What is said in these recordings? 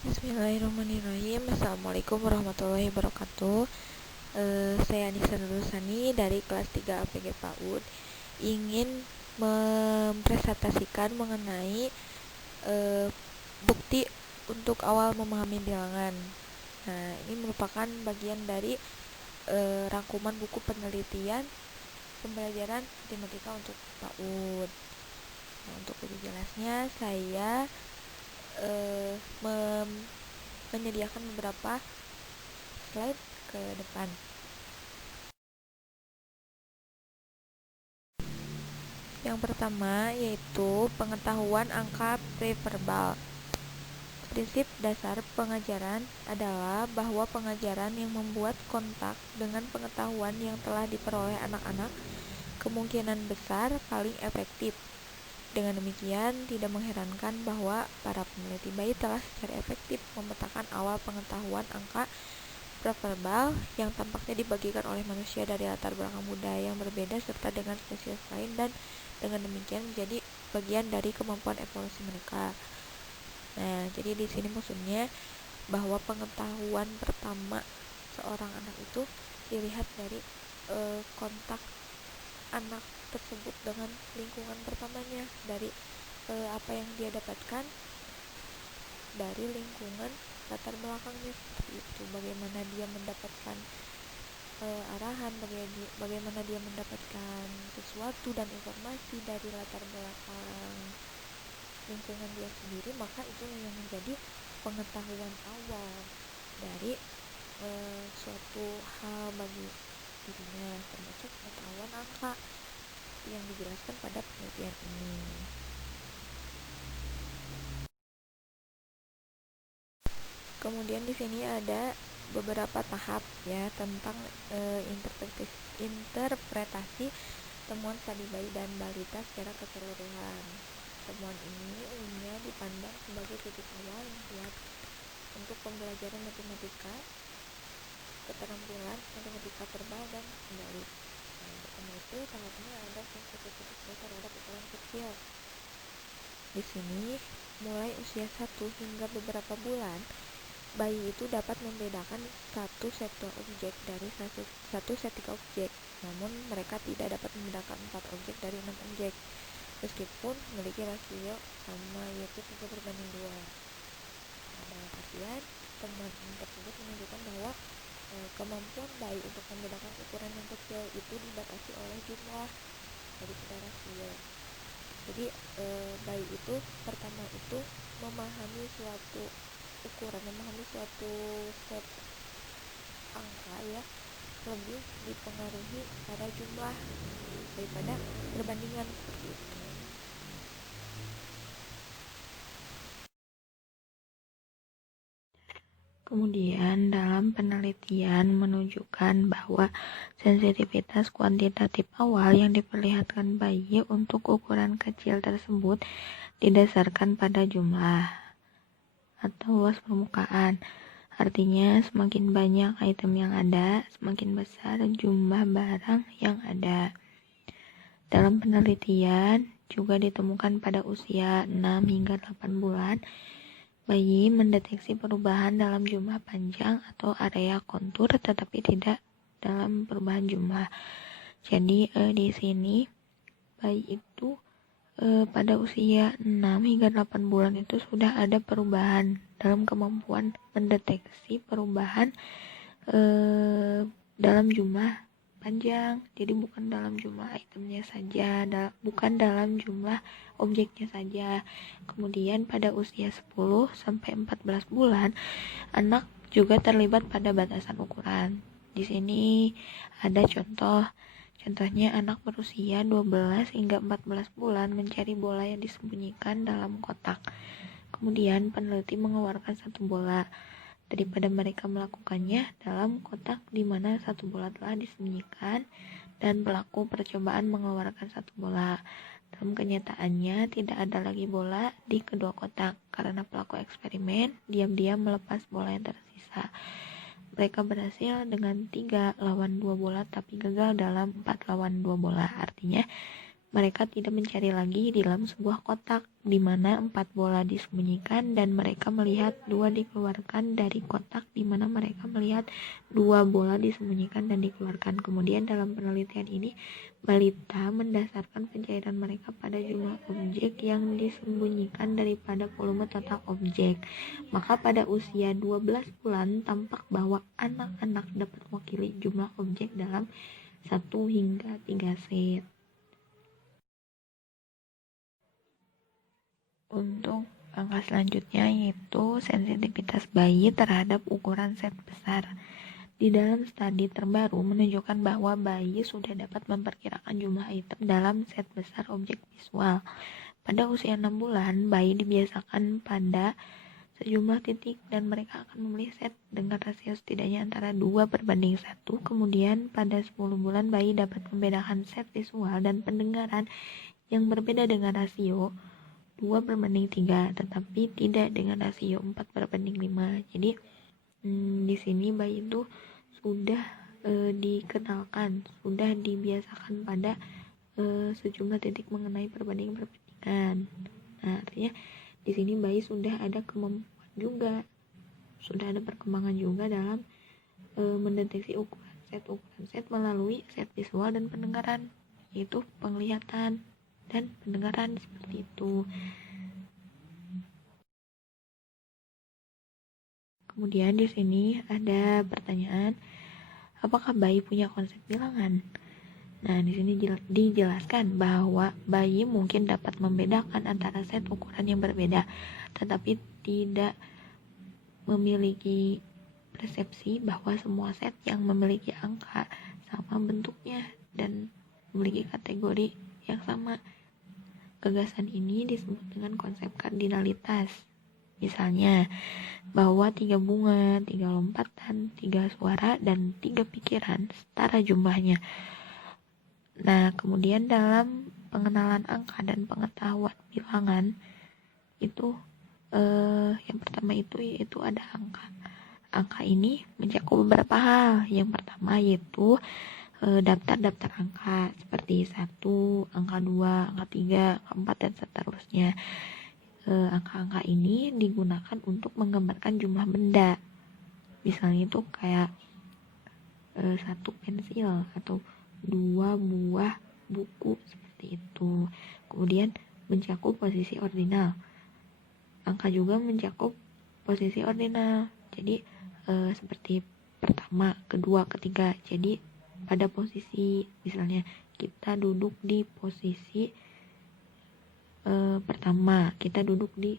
Bismillahirrahmanirrahim. Assalamualaikum warahmatullahi wabarakatuh. Saya Anissa Nurusani dari kelas 3 APG PAUD ingin mempresentasikan mengenai bukti untuk awal memahami bilangan. Nah, ini merupakan bagian dari rangkuman buku penelitian pembelajaran matematika untuk PAUD. Nah, untuk lebih jelasnya saya menyediakan beberapa slide ke depan. Yang pertama yaitu pengetahuan angka preverbal. Prinsip dasar pengajaran adalah bahwa pengajaran yang membuat kontak dengan pengetahuan yang telah diperoleh anak-anak kemungkinan besar paling efektif. Dengan demikian, tidak mengherankan bahwa para peneliti BAI telah secara efektif memetakan awal pengetahuan angka preverbal yang tampaknya dibagikan oleh manusia dari latar belakang budaya yang berbeda serta dengan spesies lain, dan dengan demikian menjadi bagian dari kemampuan evolusi mereka. Nah, jadi di sini maksudnya bahwa pengetahuan pertama seorang anak itu dilihat dari kontak anak tersebut dengan lingkungan pertamanya, dari apa yang dia dapatkan dari lingkungan latar belakangnya, seperti itu. Bagaimana dia mendapatkan arahan, bagaimana dia mendapatkan sesuatu dan informasi dari latar belakang lingkungan dia sendiri, maka itu yang menjadi pengetahuan awal dari suatu hal bagi dirinya, termasuk pengetahuan angka yang dijelaskan pada penelitian ini. Kemudian di sini ada beberapa tahap ya tentang interpretasi temuan studi bayi dan balita secara keseluruhan. Temuan ini umumnya dipandang sebagai titik awal yang kuat untuk pembelajaran matematika, keterampilan matematika verbal dan kendali. Nah, pertama itu tahapnya ada sensitivitas terhadap ukuran kecil. Di sini mulai usia 1 hingga beberapa bulan, bayi itu dapat membedakan satu set dua objek dari satu set tiga objek, namun mereka tidak dapat membedakan 4 objek dari 6 objek, meskipun memiliki rasio sama, yaitu 3/2. Dalam artian, temuan tersebut menunjukkan bahwa kemampuan bayi untuk membedakan ukuran yang kecil itu dibatasi oleh jumlah daripada rasio. Jadi bayi itu pertama itu memahami suatu ukuran, memahami suatu set angka ya, lebih dipengaruhi pada jumlah daripada perbandingan, seperti itu. Kemudian dalam penelitian menunjukkan bahwa sensitivitas kuantitatif awal yang diperlihatkan bayi untuk ukuran kecil tersebut didasarkan pada jumlah atau luas permukaan. Artinya semakin banyak item yang ada, semakin besar jumlah barang yang ada. Dalam penelitian juga ditemukan pada usia 6 hingga 8 bulan, bayi mendeteksi perubahan dalam jumlah panjang atau area kontur, tetapi tidak dalam perubahan jumlah. Jadi di sini bayi itu pada usia 6 hingga 8 bulan itu sudah ada perubahan dalam kemampuan mendeteksi perubahan dalam jumlah panjang. Jadi bukan dalam jumlah itemnya saja, bukan dalam jumlah objeknya saja. Kemudian pada usia 10 sampai 14 bulan, anak juga terlibat pada batasan ukuran. Di sini ada contohnya anak berusia 12 hingga 14 bulan mencari bola yang disembunyikan dalam kotak. Kemudian peneliti mengeluarkan satu bola. Daripada mereka melakukannya dalam kotak di mana satu bola telah disembunyikan, dan pelaku percobaan mengeluarkan satu bola. Dalam kenyataannya tidak ada lagi bola di kedua kotak karena pelaku eksperimen diam-diam melepas bola yang tersisa. Mereka berhasil dengan 3 lawan 2 bola tapi gagal dalam 4 lawan 2 bola. Artinya Mereka tidak mencari lagi di dalam sebuah kotak, di mana 4 bola disembunyikan dan mereka melihat 2 dikeluarkan dari kotak, di mana mereka melihat 2 bola disembunyikan dan dikeluarkan. Kemudian dalam penelitian ini, balita mendasarkan pencairan mereka pada jumlah objek yang disembunyikan daripada volume total objek. Maka pada usia 12 bulan, tampak bahwa anak-anak dapat mewakili jumlah objek dalam 1 hingga 3 set. Untuk angka selanjutnya yaitu sensitivitas bayi terhadap ukuran set besar. Di dalam studi terbaru menunjukkan bahwa bayi sudah dapat memperkirakan jumlah item dalam set besar objek visual. Pada usia 6 bulan, bayi dibiasakan pada sejumlah titik dan mereka akan memilih set dengan rasio setidaknya antara 2:1. Kemudian pada 10 bulan, bayi dapat membedakan set visual dan pendengaran yang berbeda dengan rasio 2:3, tetapi tidak dengan rasio 4:5. Jadi di sini bayi itu sudah dikenalkan, sudah dibiasakan pada sejumlah titik mengenai perbandingan. Nah, artinya di sini bayi sudah ada kemampuan juga, sudah ada perkembangan juga dalam mendeteksi ukuran set melalui set visual dan pendengaran, yaitu penglihatan dan pendengaran seperti itu. Kemudian di sini ada pertanyaan, apakah bayi punya konsep bilangan? Nah, di sini dijelaskan bahwa bayi mungkin dapat membedakan antara set ukuran yang berbeda, tetapi tidak memiliki persepsi bahwa semua set yang memiliki angka sama bentuknya dan memiliki kategori yang sama. Gagasan ini disebut dengan konsep kardinalitas. Misalnya, bahwa 3 bunga, 3 lompatan, 3 suara, dan 3 pikiran setara jumlahnya. Nah, kemudian dalam pengenalan angka dan pengetahuan bilangan, itu yang pertama itu yaitu ada angka. Angka ini mencakup beberapa hal. Yang pertama yaitu daftar-daftar angka seperti 1, angka 2, angka 3, angka 4, dan seterusnya. Angka-angka ini digunakan untuk menggambarkan jumlah benda. Misalnya itu kayak 1 pensil atau 2 buah buku seperti itu. Kemudian mencakup posisi ordinal. Angka juga mencakup posisi ordinal. Jadi seperti pertama, kedua, ketiga. Jadi pada posisi misalnya kita duduk di posisi pertama, kita duduk di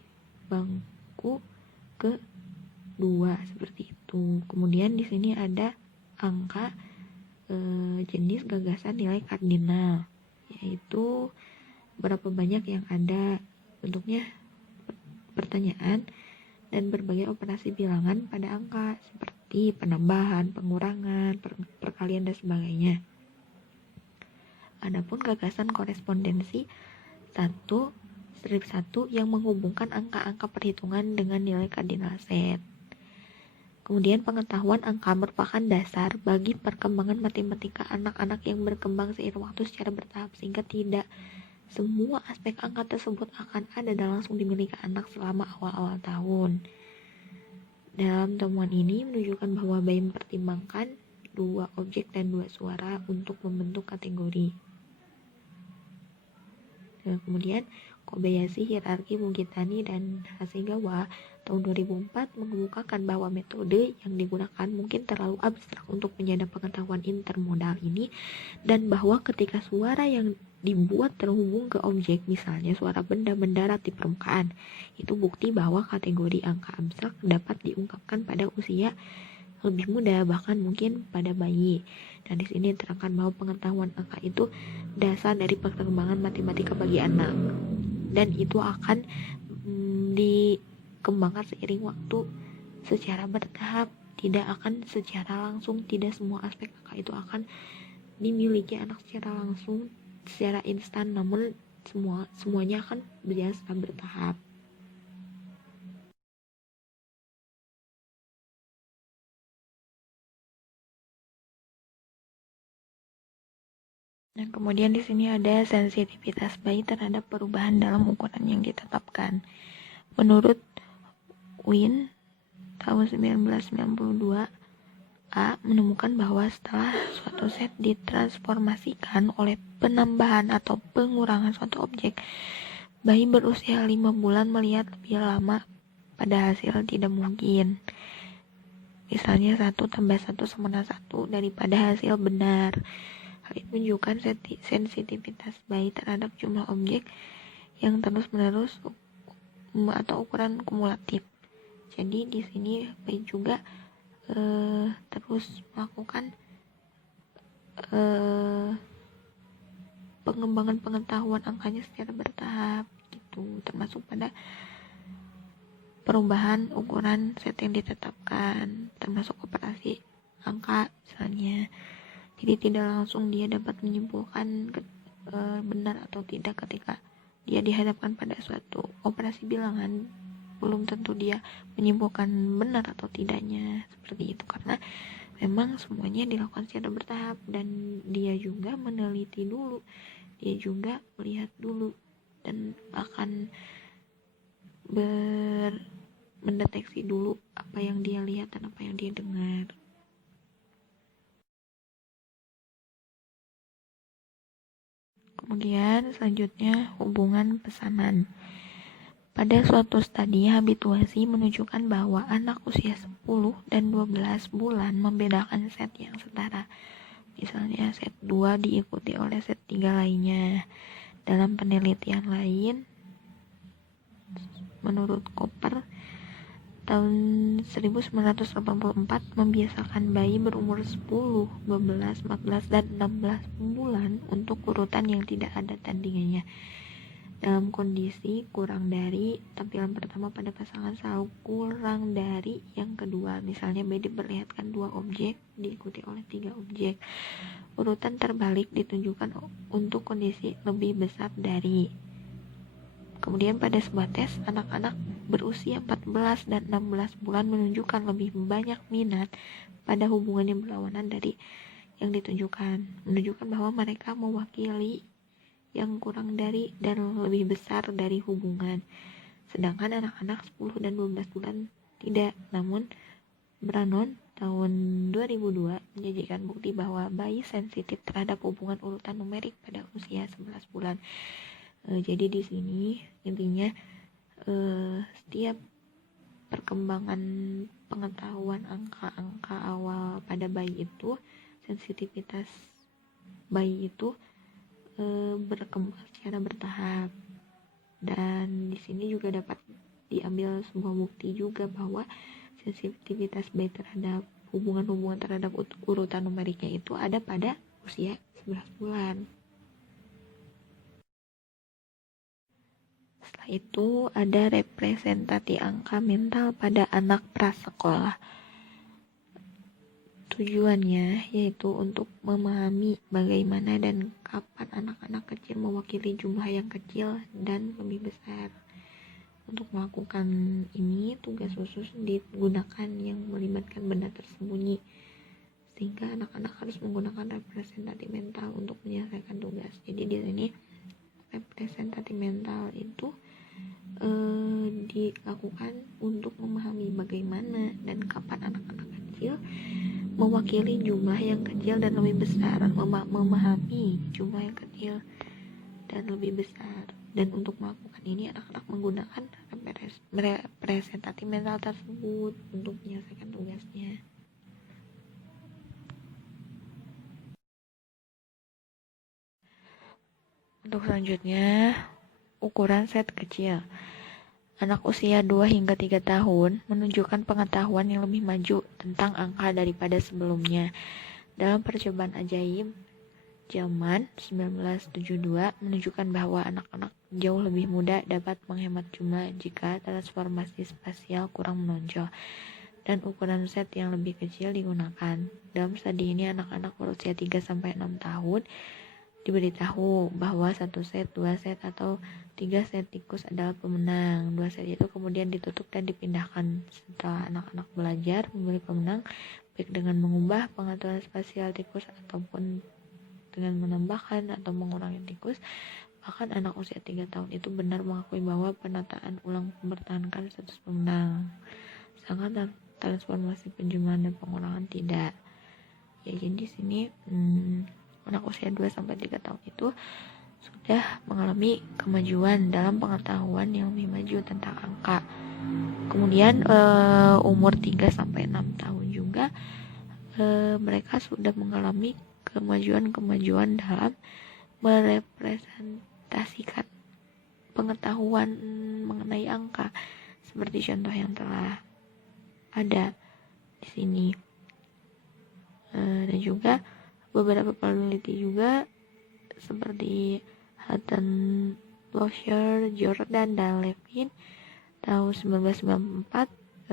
bangku kedua seperti itu. Kemudian di sini ada angka jenis gagasan nilai kardinal, yaitu berapa banyak yang ada, bentuknya pertanyaan dan berbagai operasi bilangan pada angka seperti penambahan, pengurangan, perkalian, dan sebagainya. Adapun gagasan korespondensi 1/1 yang menghubungkan angka-angka perhitungan dengan nilai kardinal set. Kemudian pengetahuan angka merupakan dasar bagi perkembangan matematika anak-anak yang berkembang seiring waktu secara bertahap, sehingga tidak semua aspek angka tersebut akan ada dan langsung dimiliki anak selama awal-awal tahun. Dalam temuan ini menunjukkan bahwa bayi mempertimbangkan 2 objek dan 2 suara untuk membentuk kategori. Nah, kemudian Kobayashi, Hierarki, Mugitani, dan Hasegawa tahun 2004 mengemukakan bahwa metode yang digunakan mungkin terlalu abstrak untuk menyadap pengetahuan intermodal ini, dan bahwa ketika suara yang dibuat terhubung ke objek, misalnya suara benda mendarat di permukaan, itu bukti bahwa kategori angka abstrak dapat diungkapkan pada usia lebih muda, bahkan mungkin pada bayi. Dan di sini diterangkan bahwa pengetahuan angka itu dasar dari perkembangan matematika bagi anak, dan itu akan dikembangkan seiring waktu secara bertahap, tidak akan secara langsung. Tidak semua aspek angka itu akan dimiliki anak secara langsung, secara instan, namun semuanya akan berjalan secara bertahap. Nah, kemudian di sini ada sensitivitas bayi terhadap perubahan dalam ukuran yang ditetapkan. Menurut Wynne tahun 1992, A menemukan bahwa setelah suatu set ditransformasikan oleh penambahan atau pengurangan suatu objek, bayi berusia 5 bulan melihat lebih lama pada hasil tidak mungkin. Misalnya 1 tambah 1 sama 1 daripada hasil benar. Hal itu menunjukkan sensitivitas bayi terhadap jumlah objek yang terus-menerus atau ukuran kumulatif. Jadi di sini bayi juga terus melakukan pengembangan pengetahuan angkanya secara bertahap gitu, termasuk pada perubahan ukuran set yang ditetapkan, termasuk operasi angka misalnya. Jadi tidak langsung dia dapat menyimpulkan benar atau tidak ketika dia dihadapkan pada suatu operasi bilangan. Belum tentu dia menyimpulkan benar atau tidaknya seperti itu, karena memang semuanya dilakukan secara bertahap dan dia juga meneliti dulu, dia juga melihat dulu dan akan mendeteksi dulu apa yang dia lihat dan apa yang dia dengar. Kemudian selanjutnya hubungan pesanan. Pada suatu studi habituasi menunjukkan bahwa anak usia 10 dan 12 bulan membedakan set yang setara. Misalnya set 2 diikuti oleh set 3 lainnya. Dalam penelitian lain, menurut Cooper, tahun 1984 membiasakan bayi berumur 10, 12, 14, dan 16 bulan untuk urutan yang tidak ada tandingannya. Dalam kondisi kurang dari, tampilan pertama pada pasangan selalu kurang dari yang kedua. Misalnya bayi diperlihatkan 2 objek diikuti oleh 3 objek. Urutan terbalik ditunjukkan untuk kondisi lebih besar dari. Kemudian pada sebuah tes, anak-anak berusia 14 dan 16 bulan menunjukkan lebih banyak minat pada hubungan yang berlawanan dari yang ditunjukkan. Menunjukkan bahwa mereka mewakili yang kurang dari dan lebih besar dari hubungan. Sedangkan anak-anak 10 dan 12 bulan tidak. Namun, Brannon tahun 2002 menyajikan bukti bahwa bayi sensitif terhadap hubungan urutan numerik pada usia 11 bulan. Jadi di sini intinya setiap perkembangan pengetahuan angka-angka awal pada bayi itu, sensitivitas bayi itu berkembang secara bertahap. Dan di sini juga dapat diambil sebuah bukti juga bahwa sensitivitas bayi terhadap hubungan-hubungan terhadap urutan numeriknya itu ada pada usia 11 bulan. Setelah itu ada representasi angka mental pada anak prasekolah. Tujuannya yaitu untuk memahami bagaimana dan kapan anak-anak kecil mewakili jumlah yang kecil dan lebih besar. Untuk melakukan ini, tugas khusus digunakan yang melibatkan benda tersembunyi, sehingga anak-anak harus menggunakan representasi mental untuk menyelesaikan tugas. Jadi di sini representasi mental itu dilakukan untuk memahami bagaimana dan kapan anak-anak kecil mewakili jumlah yang kecil dan lebih besar, memahami jumlah yang kecil dan lebih besar. Dan untuk melakukan ini, anak-anak menggunakan representasi mental tersebut untuk menyelesaikan tugasnya. Untuk selanjutnya, ukuran set kecil. Anak usia 2 hingga 3 tahun menunjukkan pengetahuan yang lebih maju tentang angka daripada sebelumnya. Dalam percobaan ajaib zaman 1972 menunjukkan bahwa anak-anak jauh lebih muda dapat menghemat jumlah jika transformasi spasial kurang menonjol dan ukuran set yang lebih kecil digunakan. Dalam studi ini, anak-anak berusia 3-6 tahun diberitahu bahwa 1 set, 2 set, atau 3 set tikus adalah pemenang. 2 set itu kemudian ditutup dan dipindahkan. Setelah anak-anak belajar memilih pemenang, baik dengan mengubah pengaturan spasial tikus ataupun dengan menambahkan atau mengurangi tikus. Bahkan anak usia 3 tahun itu benar mengakui bahwa penataan ulang mempertahankan status pemenang. Sedangkan transformasi penjumlahan dan pengurangan tidak. Ya, jadi di sini anak usia 2-3 tahun itu sudah mengalami kemajuan dalam pengetahuan yang lebih maju tentang angka. Kemudian umur 3-6 tahun juga mereka sudah mengalami kemajuan dalam merepresentasikan pengetahuan mengenai angka, seperti contoh yang telah ada di sini. Dan juga beberapa peneliti juga seperti Hutton, Loescher, Jordan, dan Levin tahun 1994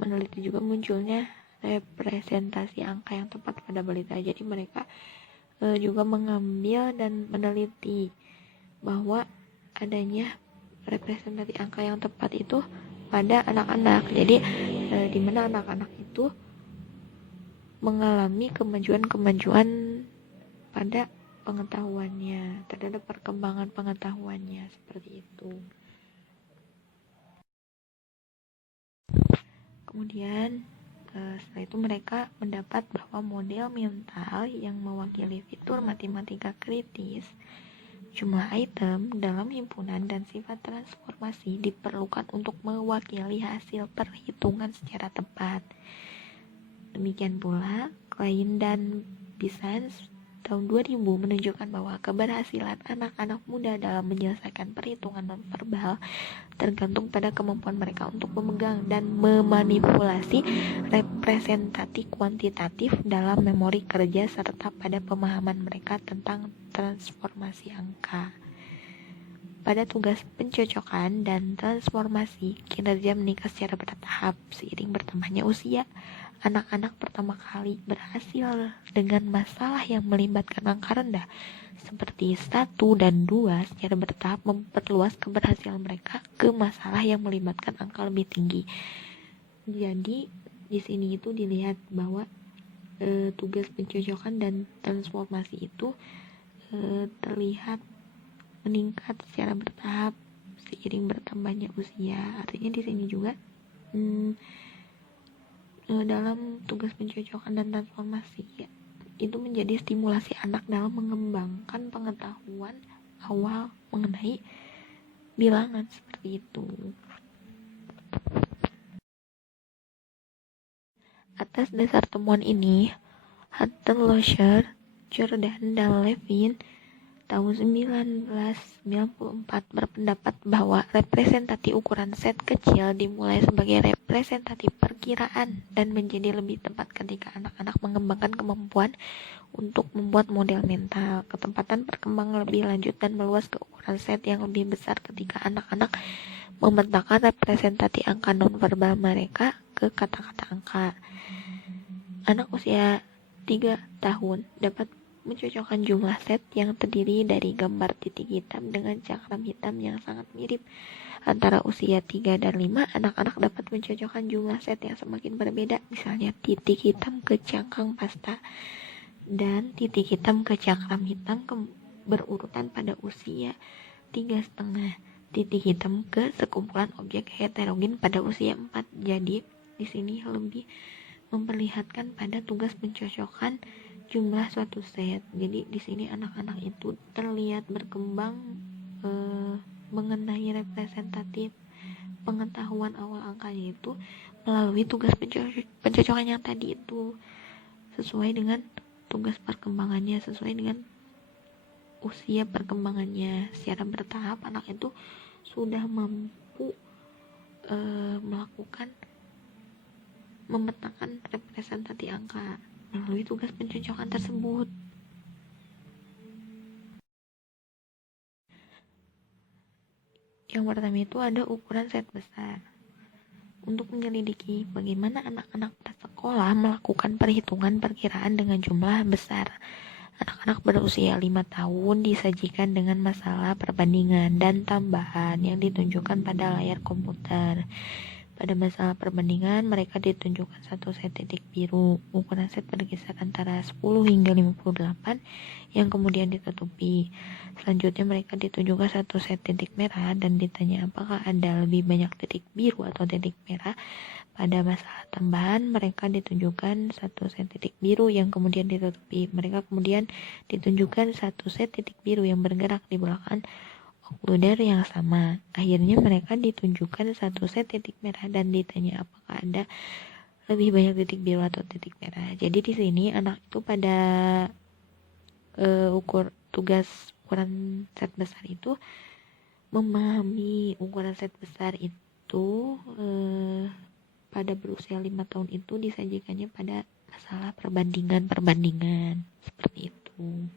meneliti juga munculnya representasi angka yang tepat pada balita. Jadi mereka juga mengambil dan meneliti bahwa adanya representasi angka yang tepat itu pada anak-anak. Jadi di mana anak-anak itu mengalami kemajuan pada pengetahuannya, terhadap perkembangan pengetahuannya, seperti itu. Kemudian setelah itu mereka mendapat bahwa model mental yang mewakili fitur matematika kritis, jumlah item dalam himpunan, dan sifat transformasi diperlukan untuk mewakili hasil perhitungan secara tepat. Demikian pula, Klein dan Bisans tahun 2000 menunjukkan bahwa keberhasilan anak-anak muda dalam menyelesaikan perhitungan nonverbal tergantung pada kemampuan mereka untuk memegang dan memanipulasi representasi kuantitatif dalam memori kerja serta pada pemahaman mereka tentang transformasi angka. Pada tugas pencocokan dan transformasi, kinerja meningkat secara bertahap seiring bertambahnya usia. Anak-anak pertama kali berhasil dengan masalah yang melibatkan angka rendah seperti 1 dan 2 secara bertahap memperluas keberhasilan mereka ke masalah yang melibatkan angka lebih tinggi. Jadi di sini itu dilihat bahwa tugas pencocokan dan transformasi itu terlihat meningkat secara bertahap seiring bertambahnya usia. Artinya di sini juga dalam tugas pencocokan dan transformasi itu menjadi stimulasi anak dalam mengembangkan pengetahuan awal mengenai bilangan, seperti itu. Atas dasar temuan ini, Hutton, Loescher, Jordan, dan Levin tahun 1994 berpendapat bahwa representasi ukuran set kecil dimulai sebagai representasi perkiraan dan menjadi lebih tepat ketika anak-anak mengembangkan kemampuan untuk membuat model mental. Ketepatan perkembangan lebih lanjut dan meluas ke ukuran set yang lebih besar ketika anak-anak memetakan representasi angka nonverbal mereka ke kata-kata angka. Anak usia 3 tahun dapat mencocokkan jumlah set yang terdiri dari gambar titik hitam dengan cakram hitam yang sangat mirip. Antara usia 3 dan 5, anak-anak dapat mencocokkan jumlah set yang semakin berbeda, misalnya titik hitam ke cangkang pasta dan titik hitam ke cakram hitam berurutan pada usia 3,5, titik hitam ke sekumpulan objek heterogen pada usia 4. Jadi di sini lebih memperlihatkan pada tugas pencocokkan jumlah suatu set. Jadi di sini anak-anak itu terlihat berkembang mengenai representatif pengetahuan awal angkanya itu melalui tugas pencocokan yang tadi itu, sesuai dengan tugas perkembangannya, sesuai dengan usia perkembangannya. Secara bertahap anak itu sudah mampu memetakan representasi angka melalui tugas pencocokan tersebut. Yang pertama itu ada ukuran set besar. Untuk menyelidiki bagaimana anak-anak prasekolah melakukan perhitungan perkiraan dengan jumlah besar, anak-anak berusia 5 tahun disajikan dengan masalah perbandingan dan tambahan yang ditunjukkan pada layar komputer. Pada masalah perbandingan, mereka ditunjukkan satu set titik biru. Ukuran set berkisar antara 10 hingga 58 yang kemudian ditutupi. Selanjutnya mereka ditunjukkan satu set titik merah dan ditanya apakah ada lebih banyak titik biru atau titik merah. Pada masalah tambahan, mereka ditunjukkan satu set titik biru yang kemudian ditutupi. Mereka kemudian ditunjukkan satu set titik biru yang bergerak di belakang okluder yang sama. Akhirnya mereka ditunjukkan satu set titik merah dan ditanya apakah ada lebih banyak titik biru atau titik merah. Jadi di sini anak itu pada tugas ukuran set besar itu memahami ukuran set besar itu pada berusia 5 tahun itu disajikannya pada masalah perbandingan seperti itu.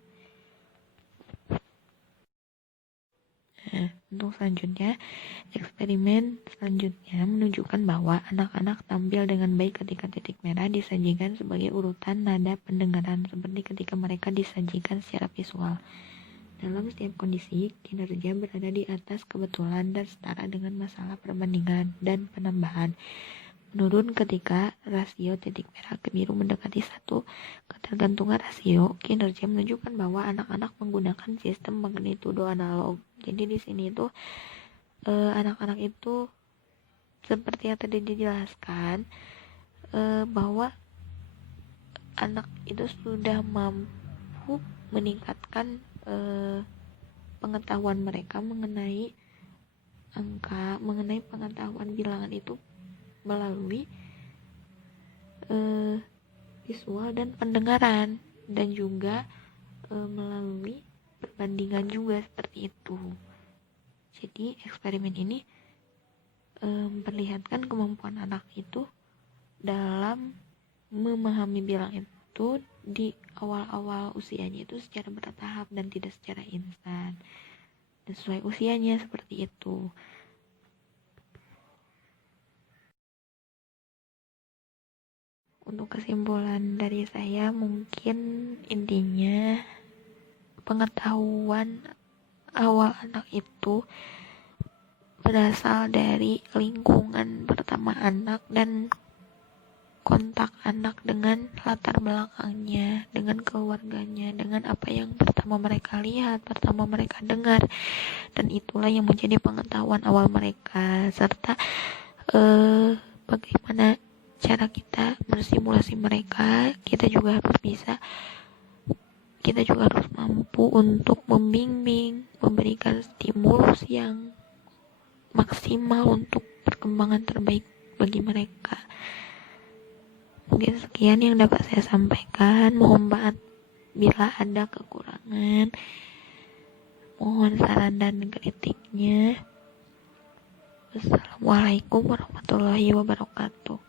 Nah, untuk selanjutnya, eksperimen selanjutnya menunjukkan bahwa anak-anak tampil dengan baik ketika titik merah disajikan sebagai urutan nada pendengaran seperti ketika mereka disajikan secara visual. Dalam setiap kondisi, kinerja berada di atas kebetulan dan setara dengan masalah perbandingan dan penambahan. Menurun ketika rasio titik merah ke biru mendekati 1. Ketergantungan rasio kinerja menunjukkan bahwa anak-anak menggunakan sistem magnitudo analog. Jadi di sini itu anak-anak itu seperti yang tadi dijelaskan bahwa anak itu sudah mampu meningkatkan pengetahuan mereka mengenai angka, mengenai pengetahuan bilangan itu melalui visual dan pendengaran, dan juga melalui perbandingan juga seperti itu. Jadi eksperimen ini memperlihatkan kemampuan anak itu dalam memahami bilang itu di awal-awal usianya itu secara bertahap dan tidak secara instan, dan sesuai usianya seperti itu. Untuk kesimpulan dari saya, mungkin intinya pengetahuan awal anak itu berasal dari lingkungan pertama anak dan kontak anak dengan latar belakangnya, dengan keluarganya, dengan apa yang pertama mereka lihat, pertama mereka dengar, dan itulah yang menjadi pengetahuan awal mereka, serta bagaimana cara kita bersimulasi mereka. Kita juga harus mampu untuk membimbing, memberikan stimulus yang maksimal untuk perkembangan terbaik bagi mereka. Mungkin sekian yang dapat saya sampaikan. Mohon maaf bila ada kekurangan. Mohon saran dan kritiknya. Wassalamualaikum warahmatullahi wabarakatuh.